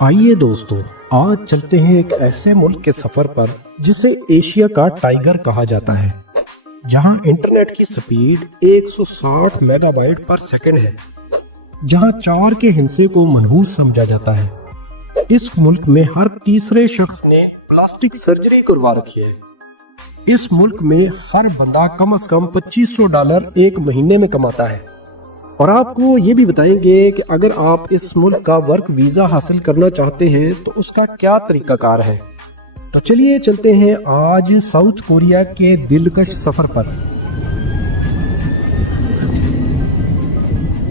آئیے دوستو، آج چلتے ہیں ایک ایسے ملک کے سفر پر جسے ایشیا کا ٹائیگر کہا جاتا ہے، جہاں انٹرنیٹ کی speed 160 mega byte per second ہے، جہاں 4 کے ہندسے کو منحوس سمجھا جاتا ہے۔ اس ملک میں ہر تیسرے شخص نے پلاسٹک سرجری کروا رکھی ہے۔ اس ملک میں ہر بندہ کم از کم $2500 ایک مہینے میں کماتا ہے۔ اور آپ کو یہ بھی بتائیں گے کہ اگر آپ اس ملک کا ورک ویزا حاصل کرنا چاہتے ہیں تو اس کا کیا طریقہ کار ہے۔ تو چلیے چلتے ہیں آج ساؤتھ کوریا کے دلکش سفر پر۔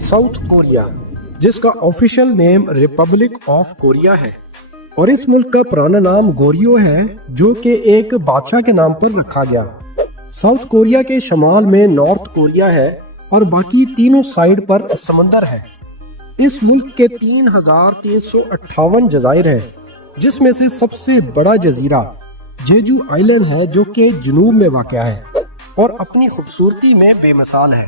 ساؤتھ کوریا، جس کا official name republic of Korea ہے، اور اس ملک کا پرانا نام گوریو ہے، جو کہ ایک بادشاہ کے نام پر رکھا گیا۔ ساؤتھ کوریا کے شمال میں نارتھ کوریا ہے اور باقی تینوں سائیڈ پر سمندر ہے۔ اس ملک کے 3358 جزائر ہیں، جس میں سے سب سے بڑا جزیرہ جیجو آئلینڈ ہے، جو کہ جنوب میں واقع ہے اور اپنی خوبصورتی میں بے مثال ہے۔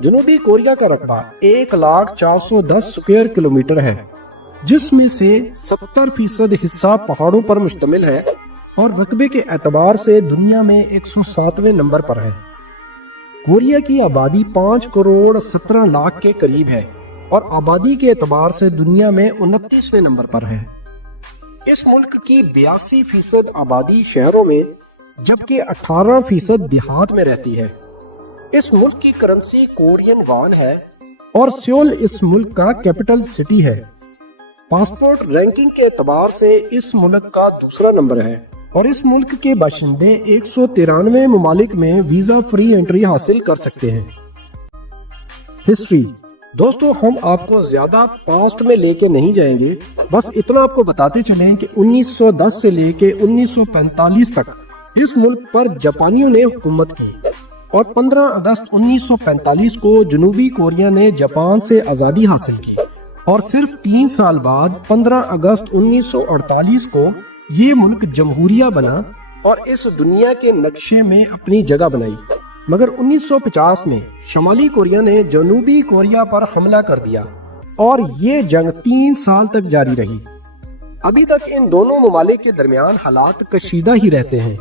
جنوبی کوریا کا رقبہ 1,04,10 اسکوائر کلومیٹر ہے، جس میں سے 70% حصہ پہاڑوں پر مشتمل ہے اور رقبے کے اعتبار سے دنیا میں 107ویں نمبر پر ہے۔ کوریا کی آبادی 5,17,00,000 کے قریب ہے اور آبادی کے اعتبار سے دنیا میں 29ویں نمبر پر ہے۔ اس ملک کی 82% آبادی شہروں میں جبکہ 18% دیہات میں رہتی ہے۔ اس ملک کی کرنسی کورین وان ہے اور سیول اس ملک کا کیپٹل سٹی ہے۔ پاسپورٹ رینکنگ کے اعتبار سے اس ملک کا دوسرا نمبر ہے اور اس ملک کے باشندے 193 ممالک میں ویزا فری انٹری حاصل کر سکتے ہیں۔ ہسٹری دوستو، ہم آپ کو زیادہ پاسٹ میں لے کے نہیں جائیں گے، بس اتنا آپ کو بتاتے چلیں کہ 1910 سے لے کے 1945 تک اس ملک پر جاپانیوں نے حکومت کی اور 15 اگست 1945 کو جنوبی کوریا نے جاپان سے آزادی حاصل کی، اور صرف 3 سال بعد 15 اگست 1948 کو یہ ملک جمہوریہ بنا اور اس دنیا کے نقشے میں اپنی جگہ بنائی۔ مگر 1950 میں شمالی کوریا نے جنوبی کوریا پر حملہ کر دیا اور یہ جنگ 3 سال تک جاری رہی۔ ابھی تک ان دونوں ممالک کے درمیان حالات کشیدہ ہی رہتے ہیں۔